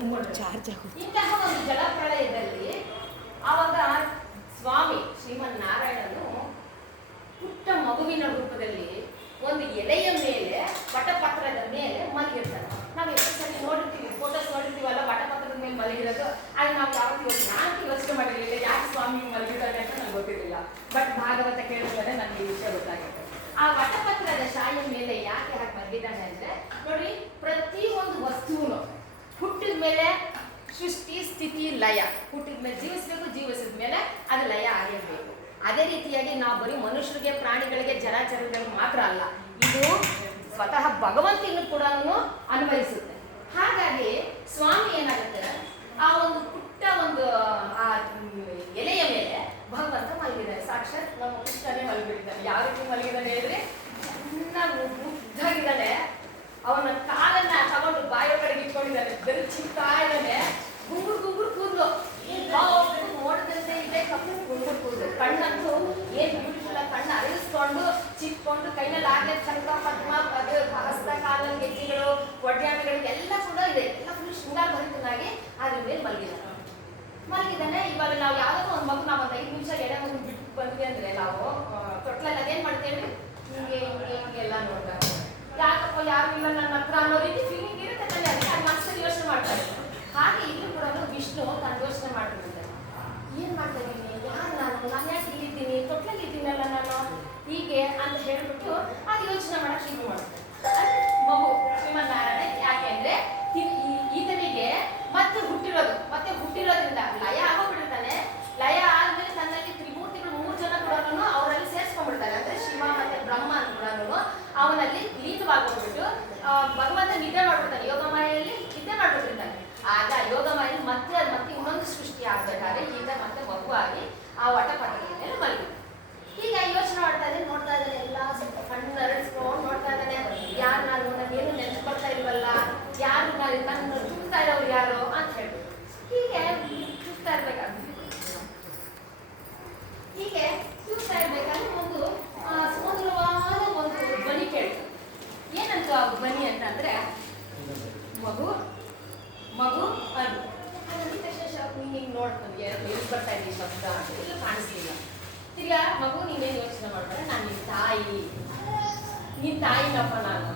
Charge ಇಂತಹ ಒಂದು ಜಲಪ್ರಳಯದಲ್ಲಿ ಆವಾಗ ಸ್ವಾಮಿ ಶ್ರೀಮನ್ನಾರಾಯಣನು ಪುಟ್ಟ ಮಗುವಿನ ರೂಪದಲ್ಲಿ ಒಂದು ಎಲೆಯ ಮೇಲೆ ವಟಪತ್ರದ ಮೇಲೆ ಮಲಗಿರ್ತಾನೆ. ನಾವು ಎಷ್ಟು ಸರಿ ನೋಡಿರ್ತೀವಿ, ಫೋಟೋಸ್ ನೋಡಿರ್ತೀವಲ್ಲ ವಟಪತ್ರದ ಮೇಲೆ ಮಲಗಿರೋದು. ಅದು ನಾವು ಯಾಕೆ ಯೋಚನೆ ಮಾಡಿರಲಿಲ್ಲ ಯಾಕೆ ಸ್ವಾಮಿ ಮಲಗಿದ್ದಾರೆ ಅಂತ ನಂಗೆ ಗೊತ್ತಿರಲಿಲ್ಲ. ಬಟ್ ಭಾಗವತ ಕೇಳಿದ್ರೆ ನನಗೆ ಈ ವಿಷಯ ಗೊತ್ತಾಗುತ್ತೆ. ಆ ವಟಪತ್ರದ ಶಾಯಿಯ ಮೇಲೆ ಯಾಕೆ ಹಾಗೆ ಮಲಗಿದ್ದಾನೆ ಅಂದ್ರೆ, ನೋಡಿ, ಪ್ರತಿ ಒಂದು ವಸ್ತುವನ್ನು ಹುಟ್ಟಿದ ಮೇಲೆ ಸೃಷ್ಟಿ ಸ್ಥಿತಿ ಲಯ, ಹುಟ್ಟಿದ ಮೇಲೆ ಜೀವಿಸ್ಬೇಕು, ಜೀವಿಸಿದ ಮೇಲೆ ಅದು ಲಯ ಆಗಿರಬೇಕು. ಅದೇ ರೀತಿಯಾಗಿ ನಾವು ಬರೀ ಮನುಷ್ಯರಿಗೆ, ಪ್ರಾಣಿಗಳಿಗೆ, ಜಲಚರಗಳಿಗೆ ಮಾತ್ರ ಅಲ್ಲ, ಇದು ಸ್ವತಃ ಭಗವಂತನಿಗೂ ಕೂಡ ಅನ್ವಯಿಸುತ್ತೆ. ಹಾಗಾಗಿ ಸ್ವಾಮಿ ಏನಾಗುತ್ತೆ, ಆ ಒಂದು ಪುಟ್ಟ ಒಂದು ಆ ಎಲೆಯ ಮೇಲೆ ಭಗವಂತ ಮಲಗಿದ್ದಾನೆ. ಸಾಕ್ಷಾತ್ ನಮ್ಮ ಕೃಷ್ಣನೇ ಮಲಗಿದ್ದಾನೆ. ಯಾವ ರೀತಿ ಮಲಗಿದ್ದಾನೆ ಹೇಳಿದ್ರೆ, ಚೆನ್ನಾಗಿ ಮುದ್ದಾಗಿದ್ದಾನೆ. ಅವನ ಕಾಲನ್ನ ತಗೊಂಡು ಬಾಯೊಳಗಡೆ ಇಟ್ಕೊಂಡಿದ್ದಾನೆ, ಬೆರಚಿಕ್ತಾ ಇದ್ದಾನೆ. ಗುಂಗುರು ಗುಂಗುರು ಕೂದಲು ನೋಡದಂತೆ ಇದೆ, ಕಪ್ಪು ಗುಂಗುರು ಕೂದಲು. ಕಣ್ಣಂತೂ ಏನ್ ಬ್ಯೂಟಿಫುಲ್ ಆಗಿ ಕಣ್ಣು ಅರಳಿಸ್ಕೊಂಡು ಚಿಕ್ಕೊಂಡು ಕೈನಲ್ಲಿ ಆಗ್ಲೇ ಚಂಕ ಪದ್ಮ ಅದು ಹಸ್ತ ಕಾಲ ಗೆಜ್ಜೆಗಳು ಒಡ್ಯಾಣಗಳು ಎಲ್ಲ ಕೂಡ ಇದೆ. ಎಲ್ಲ ಫುಲ್ ಶೃಂಗಾರ ಭರಿತನಾಗಿ ಅದ್ರ ಮೇಲೆ ಮಲಗಿದ್ದಾನೆ. ಇವಾಗ ನಾವು ಯಾವ್ದಾದ್ರು ಒಂದು ಮಗು ನಾವು ಒಂದು 5 ನಿಮಿಷ ಎಡೆ ಮಗು ಬಿಟ್ಟು ಬಂದ್ವಿ ಅಂದ್ರೆ ನಾವು ತೊಟ್ಲಲ್ಲಿ ಅದೇನ್ ಮಾಡ್ತೇವೆ, ಹಿಂಗೆಲ್ಲ ನೋಡ್ತಾರೆ. ಯಾಕಪ್ಪ ಯಾರು ಇಲ್ಲ ನನ್ನ ಹತ್ರ ಅನ್ನೋ ರೀತಿ ಫೀಲಿಂಗ್ ಇರುತ್ತೆ ತಾನೆ. ಅದಕ್ಕೆ ಅದು ಮನಸ್ಸಲ್ಲಿ ಯೋಚನೆ ಮಾಡ್ತಾರೆ. ಹಾಗೆ ಇಲ್ಲೂ ಕೂಡ ವಿಷ್ಣು ತಾನು ಯೋಚನೆ ಮಾಡ್ತಿರ್ತಾರೆ, ಏನ್ ಮಾಡ್ತಾ ಇದ್ದೀನಿ, ಯಾರು ನಾನು ಯಾಕೆ ಇಲ್ಲಿದ್ದೀನಿ, ತೊಟ್ಲಲ್ಲಿ ಇದ್ದೀನಲ್ಲ ನಾನು ಹೀಗೆ ಅಂತ ಹೇಳ್ಬಿಟ್ಟು ಅದು ಯೋಚನೆ ಮಾಡಕ್ ಶುರು ಮಾಡ್ತಾರೆ. ಮಗು ಶ್ರೀಮನ್ನಾರಾಯಣ ಯಾಕೆಂದ್ರೆ ಈತನಿಗೆ ಮತ್ತೆ ಹುಟ್ಟಿರೋದ್ರಿಂದ ಲಯ ಆಗೋಗ್ಬಿಟ್ಟಿರ್ತಾನೆ. ಲಯ ಆದ್ಮೇಲೆ ತನ್ನಲ್ಲಿ ತ್ರಿಮೂರ್ತಿಗಳು 3 ಜನ ಕೂಡ ಅವರಲ್ಲಿ ಸೇರ್ಸ್ಕೊಂಡ್ಬಿಡ್ತಾರೆ. ಅಂದ್ರೆ ಶಿವ ಮತ್ತೆ ಬ್ರಹ್ಮ ಅಂತ ಕೂಡ ಅವನಲ್ಲಿ ಲೀನವಾಗೋಗ್ಬಿಟ್ಟು ಭಗವಂತ ನಿದ್ದೆ ಮಾಡ್ಬಿಡ್ತಾನೆ, ಯೋಗಮಾಯಲ್ಲಿ ನಿದ್ದೆ ಮಾಡ್ಬಿಟ್ಟಿರ್ತಾನೆ. ಆಗ ಯೋಗಮಾಯಲ್ಲಿ ಮತ್ತೆ ಇನ್ನೊಂದು ಸೃಷ್ಟಿ ಆಗ್ಬೇಕಾದ್ರೆ ಈಗ ಮತ್ತೆ ಮಗುವಾಗಿ ಆ ವಟಪತ್ರದ ಮೇಲೆ ಮಲಗಿದ್ದಾನೆ. ಈಗ ಯೋಚನೆ ಮಾಡ್ತಾ ಇದ್ದಾನೆ, ನೋಡ್ತಾ ಇದ್ದಾನೆ, ಎಲ್ಲ ಕಣ್ಣು ಅರಳಿಸ್ಕೊಂಡು ನೋಡ್ತಾ ಇದ್ದಾನೆ. ಯಾರು ನನಗೇನು ನೆನ್ಸ್ಕೊಳ್ತಾ ಇಲ್ವಲ್ಲ, ಯಾರು ನನ್ನ ಚುಕ್ತಾ ಇರೋರು ಯಾರು ಅಂತ ಹೇಳ್ಬಿಟ್ಟು ಹೀಗೆ ಚುಕ್ತಾ ಇರ್ಬೇಕಾದ್ರೆ ಒಂದು ಸುಮಧುರವಾದ ಒಂದು ಧ್ವನಿ ಕೇಳ್ತು. ಏನಂತ ಆ ಧ್ವನಿ ಅಂತಂದ್ರೆ, ಮಗು ಹಿಂಗೆ ನೋಡ್ತಾನೆ, ಎಲ್ಲಿ ಬರ್ತಾ ಇದ್ದೀನಿ ಶಬ್ದ ಅಂತ ಎಲ್ಲ ಕಾಣಿಸ್ಲಿಲ್ಲ. ತಿರ್ಗಾ ಮಗು ನೀನೇನು ಯೋಚನೆ ಮಾಡ್ತಾರೆ, ನಾನು ನಿನ್ನ ತಾಯಿನಪ್ಪ ನಾನು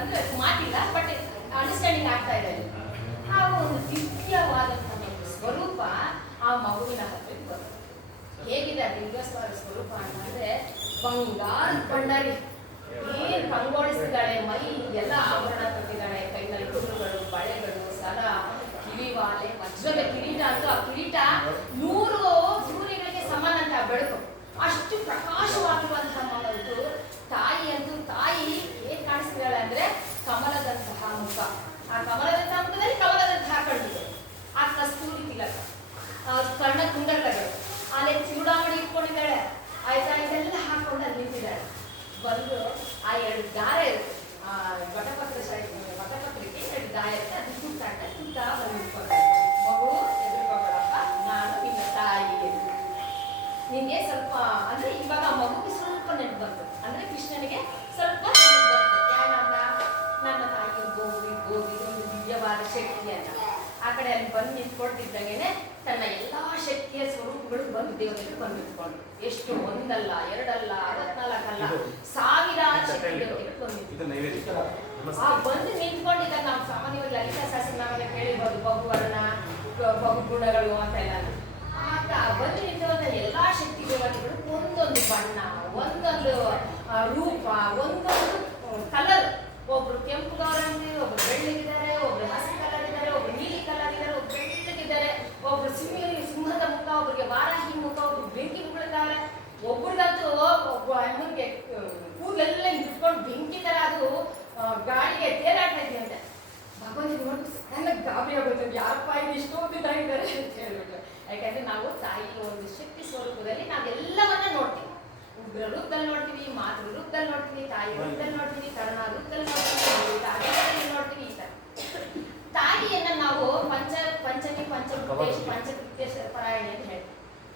ಅಂದ್ರೆ ಮಾತಿಲ್ಲ, ಬಟ್ ಅಂಡರ್ಸ್ಟ್ಯಾಂಡಿಂಗ್ ಆಗ್ತಾ ಇದೆ. ಆ ಒಂದು ದಿವ್ಯವಾದಂತಹ ಸ್ವರೂಪ ಆ ಮಗುವಿನ ಹತ್ತಿರ ಬರುತ್ತೆ. ಹೇಗಿದೆ ಆ ದಿವ್ಯವಾದ ಸ್ವರೂಪ ಅಂತಂದ್ರೆ, ಬಂಗಾರದ ಬಣ್ಣರಿ ಏನ್ ಕಂಗೊಳಿಸಿದ್ದಾಳೆ, ಮೈ ಎಲ್ಲ ಆಭರಣ ತಂದಿದ್ದಾಳೆ, ಕೈನಲ್ಲಿ ಕುರುಗಳು, ಬಳೆಗಳು, ಸರ, ಕಿವಿವಾಲೆ, ವಜ್ರದ ಕಿರೀಟ ಅಂತೂ ಆ ಕಿರೀಟ 100 ಸೂರ್ಯಗಳಿಗೆ ಸಮಾನ ಅಂತ ಬೆಳಕು, ಅಷ್ಟು ಪ್ರಕಾಶವಾಗಿರುವಂತಹ ಮಗಂತೂ ತಾಯಿ ಹೇಗೆ ಕಾಣಿಸ್ತಿದ್ದಾಳೆ ಅಂದ್ರೆ ಕಮಲದಂತಹ ಮುಖ. ಆ ಕಮಲದಂತಹ ಮುಖದಲ್ಲಿ ಕಮಲದಂತಹ ಕಣ್ಣು, ಆ ಕಸ್ತೂರಿ ತಿಲಕ, ಕರ್ಣ ಕುಂಡಲಗಳು, ಆಲೆ ಚೂಡಾಮಣಿ ಇಟ್ಕೊಂಡಿದ್ದಾಳೆ, ಆಯ್ತಾ, ಇದೆಲ್ಲ ಹಾಕೊಂಡು ಅಲ್ಲಿ ನಿಂತಿದ್ದಾಳೆ. ಬಂದು ಆ 2 ದಾರ ಇರುತ್ತೆ, ಆ ವಟಪತ್ರಿಕೆ 2 ದಾರ ಇರುತ್ತೆ, ಅದು ತುತ್ತಾ ಬಂದು ನಿಂತ್ಕೊಂಡ್ರೆ, ಮಗು ಎದುರುಕೋಬೇಡಪ್ಪ, ನಾನು ನಿನ್ನ ತಾಯಿ, ನಿನ್ಗೆ ಸ್ವಲ್ಪ ಅಂದ್ರೆ ಇವಾಗ ಮಗುಗೆ ಸ್ವಲ್ಪ ನೆನಪು ಬಂತು. ಅಂದ್ರೆ ಕೃಷ್ಣನಿಗೆ ಸ್ವಲ್ಪ ನೆನಪು ಬಂತು, ಯಾನಂತ ನನ್ನ ತಾಯಿ ಗೋವಿ ಇದೊಂದು ದಿವ್ಯವಾದ ಶಕ್ತಿ ಅಂತ. ಆ ಕಡೆ ಅಲ್ಲಿ ಬಂದು ನಿಂತ್ಕೊಳ್ತಿದ್ದಂಗೆನೆ ತನ್ನ ಎಲ್ಲಾ ಶಕ್ತಿಯ ಸ್ವರೂಪಗಳು ಬಂದು ದೇವತೆಗಳು ಬಂದು ನಿಂತ್ಕೊಂಡು, ಎಷ್ಟು ಒಂದಲ್ಲ ಎರಡಲ್ಲ 64 ಅಲ್ಲ, ಸಾವಿರಾರು ಶಕ್ತಿ ದೇವತೆಗಳು ಬಂದು ನಿಂತ್ಕೊಂಡಿದ್ದಾಗ ನಾವು ಸಾಮಾನ್ಯವಾಗಿ ಲಲಿತಾ ಸಹಸ್ರನಾಮದಲ್ಲಿ ಕೇಳಿರ್ಬೋದು, ಬಹುವರ್ಣ ಬಹುಗುಣಗಳು ಅಂತೆಲ್ಲ. ಆಗ ಬಂದು ನಿಂತಿರುವಂತ ಎಲ್ಲಾ ಶಕ್ತಿ ದೇವತೆಗಳು ಒಂದೊಂದು ಬಣ್ಣ, ಒಂದೊಂದು ರೂಪ, ಒಂದೊಂದು ಕಲರ್. ಒಬ್ರು ಕೆಂಪು ಗೌರಂಗಿ, ಒಬ್ರು ಬೆಳ್ಳಗಿದ್ದಾರೆ, ಒಬ್ರು ಹಸಿರು ಕಲರ್ ಇದ್ದಾರೆ, ಒಬ್ರು ನೀಲಿ ಕಲರ್ ಇದ್ದಾರೆ, ಒಬ್ರು ಬೆಳ್ಳಗಿದ್ದಾರೆ, ಒಬ್ರು ಸಿಂಹದ ಮುಖ, ಒಬ್ರಿಗೆ ವಾರಾಹಿ ಮುಖ, ಒಬ್ರು ಬೆಂಕಿ ಮುಗಳಿದ್ದಾರೆ, ಒಬ್ರದಂತೂ ಅಮ್ಮನಿಗೆ ಕೂದಲೆಲ್ಲ ಬಿಟ್ಕೊಂಡು ಬೆಂಕಿ ತರ ಅದು ಗಾಳಿಗೆ ತೇಲಾಡ್ತಾ ಇದೆಯಂತೆ. ಭಗವಂತ ನೋಡಿ ಸಣ್ಣ ಗಾಬರಿ ಆಗುತ್ತೆ, ಯಾರಪ್ಪ ಇದು ಇಷ್ಟೊಂದು ಇದ್ದಾರೆ ಅಂತ ಹೇಳ್ಬಿಟ್ಟು. ಯಾಕಂದ್ರೆ ನಾವು ತಾಯಿಯ ಒಂದು ಶಕ್ತಿ ಸ್ವರೂಪದಲ್ಲಿ ನಾವೆಲ್ಲವನ್ನ ನೋಡ್ತೀವಿ. ಉಗ್ರ ರೂಪದಲ್ಲಿ ನೋಡ್ತೀವಿ, ಮಾತೃ ರೂಪದಲ್ಲಿ ನೋಡ್ತೀವಿ, ತಾಯಿ ರೂಪದಲ್ಲಿ ನೋಡ್ತೀವಿ, ಕರುಣಾ ರೂಪದಲ್ಲಿ ನೋಡ್ತೀವಿ, ನೋಡ್ತೀವಿ. ಈ ತರ ತಾಯಿಯನ್ನ ನಾವು ಪಂಚಕೃತ್ಯ ಪರಾಯಣಿ ಅಂತ ಹೇಳ್ತೀವಿ.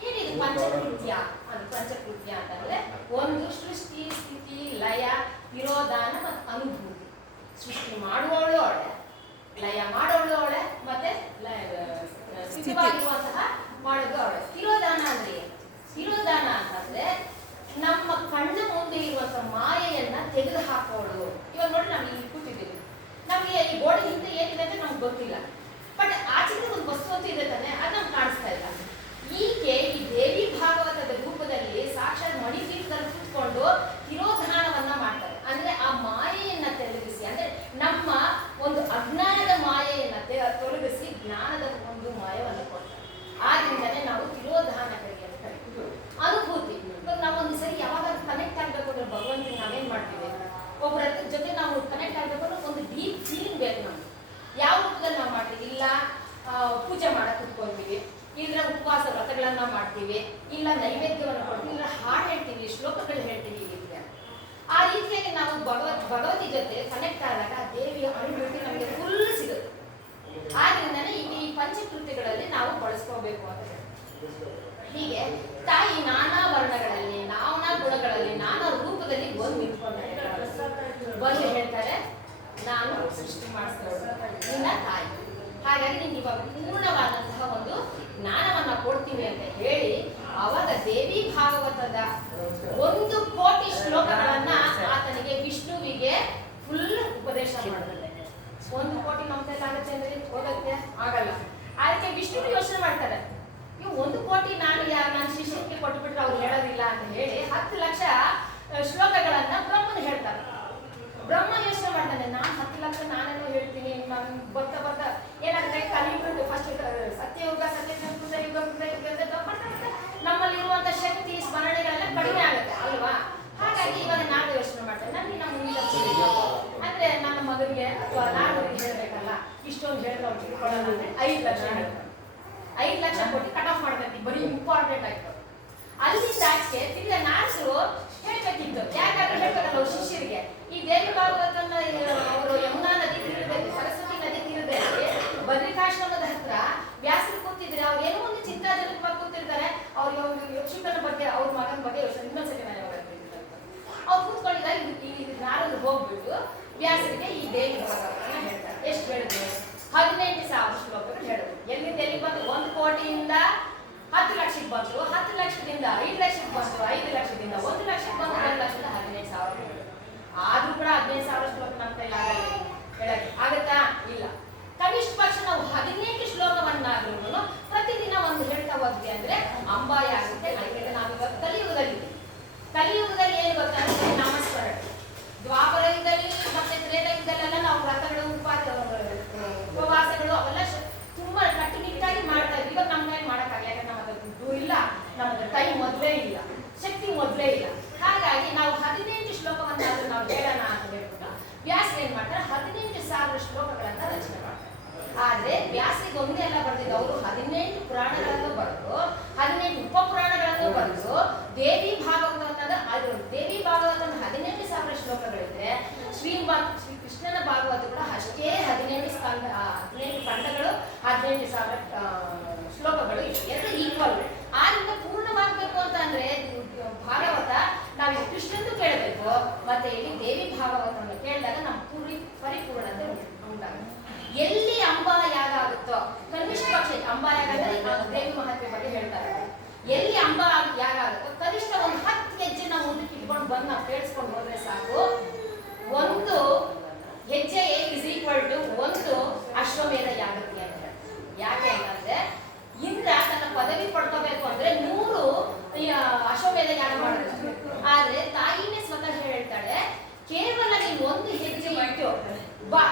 ಏನಿದು ಪಂಚಕೃತ್ಯ? ಅದು ಪಂಚಕೃತ್ಯ ಅಂತಂದ್ರೆ ಒಂದು ಸೃಷ್ಟಿ, ಸ್ಥಿತಿ, ಲಯ, ತಿರೋಧಾನ ಮತ್ತು ಅನುಭೂತಿ. ಸೃಷ್ಟಿ ಮಾಡುವವಳು ಅವಳೆ, ಲಯ ಮಾಡೋಳು ಅವಳೆ, ಮತ್ತೆ ಸ್ಥಿತಿವಾಗಿರುವಂತಹ ಮಾಡೋದು ಅವಳೆ. ತಿರೋಧಾನ ಅಂದ್ರೆ ತಿರೋಧಾನ ಅಂತಂದ್ರೆ ನಮ್ಮ ಕಣ್ಣ ಮುಂದೆ ಇರುವಂತಹ ಮಾಯೆಯನ್ನ ತೆಗೆದು ಹಾಕೋಳು. ಇವಾಗ ನೋಡಿ ನಾವು ಇಲ್ಲಿ ಕೂತಿದ್ದೀವಿ, ನಮ್ಗೆ ಈ ಗೋಡೆ ಹಿಂದೆ ಏನಿದೆ ಅಂತ ನಮ್ಗೆ ಗೊತ್ತಿಲ್ಲ, ಬಟ್ ಆಚೆಗೆ ಒಂದು ವಸ್ತು ಅಂತ ಇದೆ ತಾನೆ, ಅದು ನಮ್ಗೆ ಕಾಣಿಸ್ತಾ ಇಲ್ಲ. ಈಕೆ ಈ ದೇವಿ ಭಾಗವತದ ರೂಪದಲ್ಲಿ ಸಾಕ್ಷಾತ್ ಮಣಿಪೀಠದಲ್ಲಿ ಕೂತ್ಕೊಂಡು ತಿರೋಧಾನವನ್ನ ಮಾಡ್ತಾರೆ. ಅಂದ್ರೆ ಆ ಮಾಯೆಯನ್ನ ತೊಲಗಿಸಿ, ಅಂದ್ರೆ ನಮ್ಮ ಒಂದು ಅಜ್ಞಾನದ ಮಾಯೆಯನ್ನ ತೊಲಗಿಸಿ ಜ್ಞಾನದ ಒಂದು ಮಾಯವನ್ನು ಕೊಡ್ತಾರೆ. ಆದ್ರಿಂದಲೇ ನಾವು ತಿರೋಧಾನಗಳಿಗೆ ಅಂತ ಕರಿತೀವಿ. ಅನುಭೂತಿ, ನಾವೊಂದು ಸರಿ ಯಾವಾಗ ಕನೆಕ್ಟ್ ಆಗ್ಬೇಕು ಅಂದ್ರೆ ಭಗವಂತನ ನಾವೇನ್ ಮಾಡ್ತೀವಿ, ಒಬ್ಬರ ಜೊತೆ ನಾವು ಕನೆಕ್ಟ್ ಆಗ್ಬೇಕು ಅಂದ್ರೆ ಒಂದು ಡೀಪ್ ಫೀಲಿಂಗ್ ಬೇಕು ನಮ್ಗೆ. ಯಾವ ರೂಪದಲ್ಲಿ ನಾವು ಮಾಡ್ತೀವಿ, ಇಲ್ಲ ಪೂಜೆ ಮಾಡಕ್ ಕುತ್ಕೊಳ್ತೀವಿ, ಇಲ್ಲ ಉಪವಾಸ ವ್ರತಗಳನ್ನ ಮಾಡ್ತೀವಿ, ಇಲ್ಲ ನೈವೇದ್ಯವನ್ನು ಕೊಡ್ತೀವಿ, ಇಲ್ಲ ಹಾಡು ಹೇಳ್ತೀವಿ, ಶ್ಲೋಕಗಳು ಹೇಳ್ತೀವಿ. ಈ ರೀತಿಯ ಆ ರೀತಿಯಾಗಿ ನಾವು ಭಗವತಿ ಜೊತೆ ಕನೆಕ್ಟ್ ಆದಾಗ ದೇವಿಯ ಅನುಭೂತಿ ನಮಗೆ ಫುಲ್ ಸಿಗುತ್ತೆ. ಆದ್ರಿಂದನೇ ಈ ಪಂಚಕೃತ್ಯಗಳಲ್ಲಿ ನಾವು ಬಳಸ್ಕೋಬೇಕು ಅಂತ ಹೇಳಿ. ಹೀಗೆ ತಾಯಿ ನಾನಾ ವರ್ಣಗಳಲ್ಲಿ, ನಾನಾ ಗುಣಗಳಲ್ಲಿ, ನಾನಾ ರೂಪದಲ್ಲಿ ಬಂದು ಬಂದು ಹೇಳ್ತಾರೆ, ನಾನು ಸೃಷ್ಟಿ ಮಾಡಿಸ್ಕೊಳ್ಳೋದು ನಿನ್ನ ತಾಯಿ. ಹಾಗಾಗಿ ನಿಮ್ಗೆ ಇವಾಗ ಪೂರ್ಣವಾದಂತಹ ಒಂದು ಜ್ಞಾನವನ್ನ ಕೊಡ್ತೀವಿ ಅಂತ ಹೇಳಿ ಅವಾಗ ದೇವಿ ಭಾಗವತದ 1 ಕೋಟಿ ಶ್ಲೋಕಗಳನ್ನ ಆತನಿಗೆ ವಿಷ್ಣುವಿಗೆ ಫುಲ್ ಉಪದೇಶ ಮಾಡಿದ್ರೆ 1 ಕೋಟಿ ನಮ್ದಲ್ಲಿ ಆಗುತ್ತೆ ಅಂದ್ರೆ ಓದಕ್ಕೆ ಆಗಲ್ಲ. ಅದಕ್ಕೆ ವಿಷ್ಣು ಯೋಚನೆ ಮಾಡ್ತಾರೆ, ಇವು 1 ಕೋಟಿ ನಾನು ನನ್ನ ಶಿಷ್ಯಕ್ಕೆ ಕೊಟ್ಟುಬಿಟ್ರೆ ಅವ್ರು ಹೇಳೋದಿಲ್ಲ ಅಂತ ಹೇಳಿ 10 ಲಕ್ಷ ಶ್ಲೋಕಗಳನ್ನ ಬ್ರಹ್ಮನ್ ಹೇಳ್ತಾರೆ. ಬ್ರಹ್ಮ ಯೋಚನೆ ಮಾಡ್ತಾನೆ, ನಾನು 10 ಲಕ್ಷ ನಾನೇನೋ ಹೇಳ್ತೀನಿ, ನಾನು ಬರ್ತಾ ಏನಾಗುತ್ತೆ ಕಲಿಯುಗ ಫಸ್ಟ್ ಸತ್ಯಯುಗ ಯುಗ ನಮ್ಮಲ್ಲಿರುವಂತ ಶಕ್ತಿ ಸ್ಮರಣೆಗಳೆಲ್ಲ ಕಡಿಮೆ ಆಗುತ್ತೆ ಅಲ್ವಾ. ಹಾಗಾಗಿ ಇವಾಗ ನಾನು ಯೋಚನೆ ಮಾಡ್ತೇನೆ, ನನಗೆ ನಮ್ಮ ಮುಂದೆ ಅಂದ್ರೆ ನನ್ನ ಮಗನಿಗೆ ಅಥವಾ ನಾನು ಹೇಳ್ಬೇಕಲ್ಲ, ಇಷ್ಟೊಂದು ಹೇಳಿದ್ರೆ ಅವ್ರು ತಿಳ್ಕೊಳ್ಳೋಣ ಅಂದ್ರೆ 5 ಲಕ್ಷ ಹೇಳ್ತಾರೆ. 5 ಲಕ್ಷ ಕೊಟ್ಟು ಕಟ್ ಆಫ್ ಮಾಡ್ಬೇಕು, ಬರೀ ಇಂಪಾರ್ಟೆಂಟ್ ಆಯ್ತು. ಅಲ್ಲಿಂದ ಆಚೆ ತಿರ್ಗ ನಾಲ್ಕು ಹೇಳ್ಬೇಕಿತ್ತು, ಯಾಕಾದ್ರೆ ಹೇಳ್ಬೇಕಲ್ಲ ಅವ್ರ ಶಿಷ್ಯರಿಗೆ. ಈ ದೇವಿ ಭಾಗವತನ ಅವರು ಯಮುನಾ ನದಿ ತೀರದಲ್ಲಿ, ಸರಸ್ವತಿ ನದಿ ತೀರದಲ್ಲಿ ಬದ್ರಿಕಾಶ್ರಮದ ಹತ್ರ ವ್ಯಾಸರು ಕೂತಿದ್ರೆ ಅವ್ರು ಏನೋ ಒಂದು ಚಿಂತಾಜನಕವಾಗಿ ಕೂತಿರ್ತಾರೆ. ಅವ್ರಿಗೆ ಯಕ್ಷುಕನ ಬಗ್ಗೆ, ಅವ್ರ ಮಗನ ಬಗ್ಗೆ ಯೋಚನೆ ಇನ್ನೊಂದ್ಸತಿ ನಾನು ಅವ್ರು ಕೂತ್ಕೊಂಡಿದ್ದಾರೆ. ನಾರದ್ರು ಹೋಗ್ಬಿಟ್ಟು ವ್ಯಾಸರಿಗೆ ಈ ದೇವಿ ಭಾಗವತನ ಹೇಳ್ತಾರೆ. ಎಷ್ಟು ಹೇಳಿದ್ರು? 18,000 ಶ್ಲೋಕಗಳು ಹೇಳಿದ್ರು. ಎಲ್ಲಿಂದ ಎಲ್ಲಿ ಬಂದು 1 ಕೋಟಿಯಿಂದ 10 ಲಕ್ಷಕ್ಕೆ ಬಂತು, 10 ಲಕ್ಷದಿಂದ 5 ಲಕ್ಷಕ್ಕೆ ಬಂತು, 5 ಲಕ್ಷದಿಂದ 1 ಲಕ್ಷಕ್ಕೆ ಬಂತು, 1 ಲಕ್ಷದ 15,000. ಆದ್ರೂ ಕೂಡ 15,000 ಶ್ಲೋಕ ನಮ್ಮ ಕೈಲಿ ಆಗಲ್ಲ, ಹೇಳಕ್ಕೆ ಆಗತ್ತಾ? ಇಲ್ಲ. ಕನಿಷ್ಠ ಪಕ್ಷ ನಾವು 18 ಶ್ಲೋಕವನ್ನಾದ್ರೂ ಪ್ರತಿದಿನ ಒಂದು ಹೇಳ್ತಾ ಹೋದ್ವಿ ಅಂದ್ರೆ ಅಂಬಾಯಿ ಆಗುತ್ತೆ. ಯಾಕಂದ್ರೆ ನಾವಿವಾಗ ಕಲಿಯುಗದಲ್ಲಿ ಏನು ಗೊತ್ತಾಗುತ್ತೆ, ನಾಮಸ್ಮರಣೆ. ದ್ವಾಪರ ಯುಗದಲ್ಲಿ ಮತ್ತೆ ತ್ರೇತಾಯುಗದಲ್ಲೆಲ್ಲ ನಾವು ವ್ರತಗಳು, ಉಪವಾಸಗಳು ಅವೆಲ್ಲ ತುಂಬಾ ಕಟ್ಟುನಿಟ್ಟಾಗಿ ಮಾಡ್ತಾ ಇದ್ವಿ. ಇವಾಗ ನಮ್ಮ ಕೈ ಮಾಡಕ್ಕಾಗಲ್ಲ, ಯಾಕಂದ್ರೆ ನಮ್ಮ ಹತ್ರ ದುಡ್ಡು ಇಲ್ಲ, ನಮ್ಮದು ಟೈಮ್ ಮೊದಲೇ ಇಲ್ಲ, ಶಕ್ತಿ ಮೊದಲೇ ಇಲ್ಲ. ಹಾಗಾಗಿ ನಾವು 18 ಶ್ಲೋಕವನ್ನಾದ್ರೂ ನಾವು ಹೇಳೋಣ ಅಂತ ಹೇಳ್ಬಿಟ್ಟು ವ್ಯಾಸರು ಏನ್ ಮಾಡ್ತಾರೆ, 18,000 ಶ್ಲೋಕಗಳನ್ನ ರಚನೆ ಮಾಡ್ತಾರೆ. ಆದ್ರೆ ವ್ಯಾಸರಿಗೆ ಒಂದೇ ಎಲ್ಲ ಬರ್ತಿದ್ದು, ಅವರು 18 ಪುರಾಣಗಳನ್ನು ಬರೆದು 18 ಉಪಪುರಾಣಗಳನ್ನು ಬರೆದು ದೇವಿ ಭಾಗವತ ಅದು ದೇವಿ ಭಾಗವತನ 18,000 ಶ್ಲೋಕಗಳಿದ್ರೆ ಶ್ರೀ ಕೃಷ್ಣನ ಭಾಗವತ ಕೂಡ ಅಷ್ಟೇ 18 ಖಂಡಗಳು, 18,000 ಶ್ಲೋಕಗಳು ಎರಡು ಈಕ್ವಲ್. ಆದ್ರಿಂದ ಪೂರ್ಣವಾಗಬೇಕು ಅಂತ ಅಂದ್ರೆ ಭಾಗವತ ನಾವು ಕೃಷ್ಣಂದು ಕೇಳಬೇಕು, ಮತ್ತೆ ಇಲ್ಲಿ ದೇವಿ ಭಾಗವತವನ್ನು ಕೇಳಿದಾಗ ನಮ್ಮ ಪರಿಪೂರ್ಣತೆ ಉಂಟಾಗುತ್ತೆ. ಎಲ್ಲಿ ಅಂಬಾ ಯಾಗ ಆಗುತ್ತೋ, ಕನಿಷ್ಠ ಪಕ್ಷ ಅಂಬಾ ಯಾಗ ಅಂದ್ರೆ ದೇವಿ ಮಹತ್ವ ಬಗ್ಗೆ ಹೇಳ್ತಾರೆ. ಎಲ್ಲಿ ಅಂಬಾ ಯಾಗ ಆಗುತ್ತೋ ಕನಿಷ್ಠ ಒಂದು 10 ಹೆಜ್ಜೆ ನಾವು ಮುಂದಕ್ಕೆ ಇಟ್ಕೊಂಡು ಬಂದು ನಾವು ಕೇಳಿಸ್ಕೊಂಡು ಹೋದ್ರೆ ಸಾಕು. 1 ಹೆಜ್ಜೆ ಇಸ್ ಈಕ್ವಲ್ ಟು 1 ಅಶ್ವಮೇಧ ಯಾಗಕ್ಕೆ ಅಂತ. ಯಾಕೆ ಅಂತಂದ್ರೆ ಇಂದ್ರ ತನ್ನ ಪದವಿ ಪಡ್ಕೋಬೇಕು ಅಂದ್ರೆ 100 ಅಶ್ವಮೇಧ ಯಾಗ ಮಾಡಬೇಕು. ಆದ್ರೆ ತಾಯಿನೇ ಸ್ವತಃ ಹೇಳ್ತಾಳೆ, ಕೇವಲ ನೀವು 1 ಹೆಜ್ಜೆ ಇಟ್ಟು ಬಾ,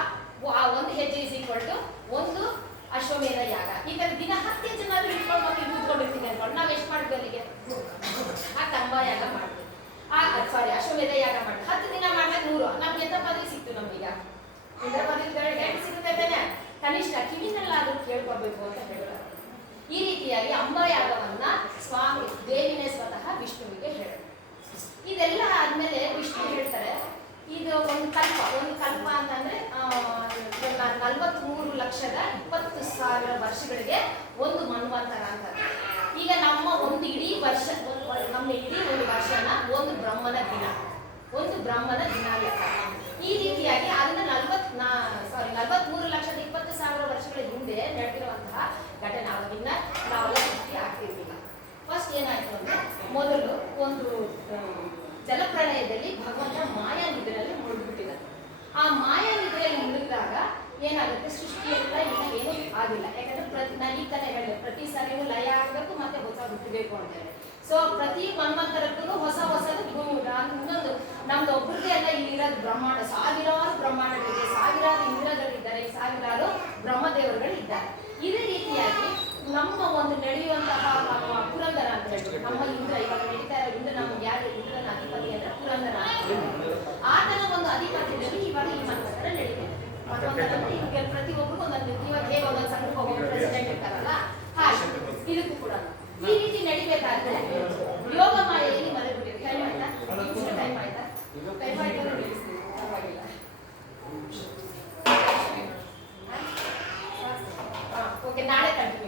ಆ 1 ಹೆಜ್ಜೆ ಇಸ್ ಈಕ್ವಲ್ ಟು 1 ಅಶ್ವಮೇಧ ಯಾಗ. ಈಗ ದಿನ 10 ಹೆಜ್ಜೆನಾದ್ರೂ ಇಟ್ಕೊಂಡು ಮಕ್ಕಳು ಕೂತ್ಕೊಂಡಿರ್ತೀವಿ ಅನ್ಕೊಂಡು ನಾವ್ ಎಷ್ಟು ಮಾಡಿದ್ವಿ ಅಲ್ಲಿಗೆ? ಆ ಕಂಬ ಯಾಗ ಮಾಡಿದ್ವಿ, ಅಶ್ವಮೇಧ ಯಾಗ ಮಾಡಿ 10 ದಿನ ಮಾಡಿದಾಗ 100 ನಮ್ಗೆ ಎಂತ ಪದವಿ ಸಿಕ್ತು? ನಮಗೀಗ ಇಂದ್ರ ಪದವಿ ಹೇಗೆ ಸಿಗುತ್ತೆ ತಾನೆ? ಕನಿಷ್ಠ ಕಿವಿನಲ್ಲಾದ್ರೂ ಕೇಳ್ಕೊಳ್ಬೇಕು ಅಂತ ಹೇಳ್ತಾರೆ. ಈ ರೀತಿಯಾಗಿ ಅಂಬಾ ಯಾಗವನ್ನ ಸ್ವಾಮಿ ದೇವಿನೇ ಸ್ವತಃ ವಿಷ್ಣುವಿಗೆ ಹೇಳಿದ್ರು. ಇದೆಲ್ಲ ಆದ್ಮೇಲೆ ವಿಷ್ಣು ಹೇಳ್ತಾರೆ, ಇದು ಒಂದು ಕಲ್ಪ ಅಂತಂದ್ರೆ 43,20,000 ವರ್ಷಗಳಿಗೆ ಒಂದು ಮನ್ವಂತರ ಅಂತಾರೆ. ಈಗ ನಮ್ಮ ಒಂದು ಇಡೀ ವರ್ಷ, ನಮ್ಮ ಇಡೀ ಒಂದು ವರ್ಷನ ಒಂದು ಬ್ರಹ್ಮನ ದಿನ ಲೆಕ್ಕ. ಈ ರೀತಿಯಾಗಿ ಅದನ್ನ 43,20,000 ಏನಾಗುತ್ತೆ ಸೃಷ್ಟಿ ಎಲ್ಲ ಇನ್ನ ಏನೂ ಆಗಿಲ್ಲ. ಯಾಕಂದ್ರೆ ನಾನು ಈಗ ತಾನೇ ಹೇಳಿದೆ, ಪ್ರತಿ ಸರಿನೂ ಲಯ ಆಗಬೇಕು ಮತ್ತೆ ಹೊಸ ಹುಟ್ಟಬೇಕು ಅಂತ ಹೇಳಿ. ಸೊ ಪ್ರತಿ ಮನ್ವಂತರಕ್ಕೂ ಹೊಸ ಹೊಸದು ಇನ್ನೊಂದು ನಮ್ದು ಒಬ್ಬರದೇ ಎಲ್ಲ ಇಲ್ಲಿರೋದು ಬ್ರಹ್ಮಾಂಡ, ಸಾವಿರಾರು ಬ್ರಹ್ಮಾಂಡಗಳಿದೆ, ಸಾವಿರಾರು ಇಂದ್ರಗಳಿದ್ದಾರೆ, ಸಾವಿರಾರು ಬ್ರಹ್ಮದೇವರುಗಳಿದ್ದಾರೆ. ಇದೇ ರೀತಿಯಾಗಿ ನಮ್ಮ ಒಂದು ನಡೆಯುವಂತಹ ಪುರಂದರ ಅಂತ ಹೇಳ್ಬೋದು, ನಮ್ಮ ಇಂದ್ರ ಇವಾಗ ನಡೀತಾ ಇರೋ ಇಂದ್ರ, ನಮ್ಗೆ ಯಾರು ಇಂದ್ರನ ಅಧಿಪತಿ ಅಂದ್ರೆ ಪುರಂದರ ಆತನ ಒಂದು ಅಧಿಪತ್ಯದಲ್ಲಿ ಇವಾಗ ಈ ಮನ್ವಂತರ ನಡೀತಿದೆ. ಮನ್ವಂತರ ಅಂದ್ರೆ ಈಗ ಪ್ರತಿಯೊಬ್ಬರಿಗೂ ಒಂದೊಂದು, ಇವಾಗ ಹೇಗೆ ಒಂದೊಂದು ಸಂಘಕ್ಕೆ ಒಬ್ಬರು ಪ್ರೆಸಿಡೆಂಟ್ ಇರ್ತಾರಲ್ಲ ಹಾಗೆ ಇದಕ್ಕೂ ಕೂಡ ಈ ರೀತಿ ನಡಿಬೇಕಾದ್ರೆ ಯೋಗ ಮಾಯೆಯಲ್ಲಿ ಮರೆಬಿಟ್ಟಿದೆ. ಟೈಮ್ ಆಯ್ತಾ? ಟೈಮ್ ಆಯ್ತಾ? ಟೈಮ್ ಆಯ್ತಾ? ಪರವಾಗಿಲ್ಲ. ಓಕೆ, ನಾಳೆ ಕಂಟಿನ್ಯೂ